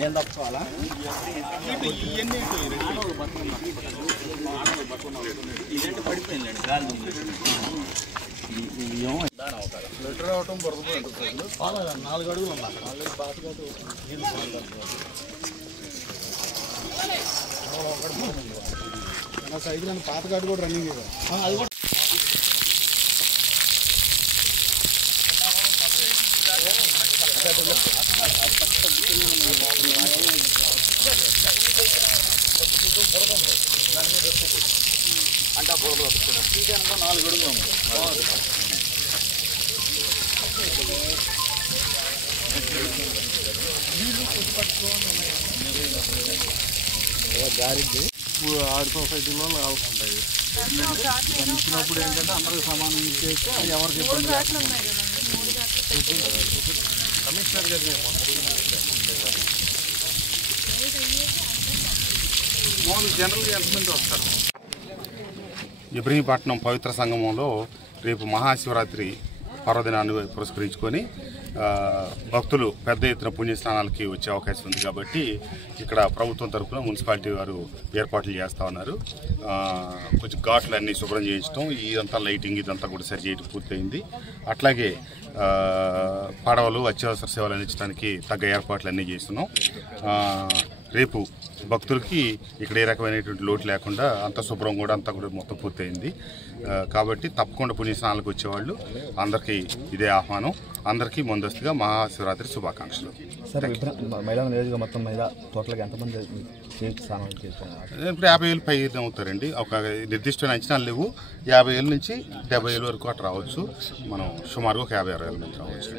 నేను తప్పుకోవాలా ఇదేంటి పడిపోయిందండి గాలి లెటర్ రావటం బురదపోయింది 4 అడుగులు ఉన్నా సైకిల్ అని పాత కాటు కూడా రన్నింగ్ అది కూడా అంటే బురద 4 అడుగులు ఉంది గారిద్ది ఆడి సొసైటీలో ఉంటాయి ఇచ్చినప్పుడు ఏంటంటే అందరికి సమానం ఇచ్చేస్తే ఎవరికి ఇబ్బంది కమిషనర్ గారు జనరల్గా ఎంతమంది వస్తారు? ఇబ్రహీంపట్నం పవిత్ర సంగమంలో రేపు మహాశివరాత్రి పర్వదినాన్ని పురస్కరించుకొని భక్తులు పెద్ద ఎత్తున పుణ్యస్నానాలకి వచ్చే అవకాశం ఉంది కాబట్టి ఇక్కడ ప్రభుత్వం తరఫున మున్సిపాలిటీ వారు ఏర్పాట్లు చేస్తూ ఉన్నారు. కొంచెం ఘాట్లు అన్నీ శుభ్రం చేయించడం, ఇదంతా లైటింగ్ ఇదంతా కూడా సరి చేయడం పూర్తయింది. అట్లాగే పడవలు అత్యవసర సేవలు అందించడానికి తగ్గ ఏర్పాట్లు అన్నీ చేస్తున్నాం. రేపు భక్తులకి ఇక్కడ ఏ రకమైనటువంటి లోటు లేకుండా అంత శుభ్రం కూడా అంతా కూడా మొత్తం పూర్తయింది. కాబట్టి తప్పకుండా పుణ్యస్నానాలకు వచ్చేవాళ్ళు అందరికీ ఇదే ఆహ్వానం. అందరికీ ముందస్తుగా మహాశివరాత్రి శుభాకాంక్షలు. సరే, మహిళా నియోజక మొత్తం మీద టోటల్గా ఎంతమంది స్నానం చేస్తారు? ఇప్పుడు 50,000 పైన అవుతారండి. ఒక నిర్దిష్టమైన అంచనాలు లేవు. 50,000 నుంచి 70,000 వరకు అటు రావచ్చు. మనం సుమారుగా ఒక 50-60,000 మంది రావచ్చు.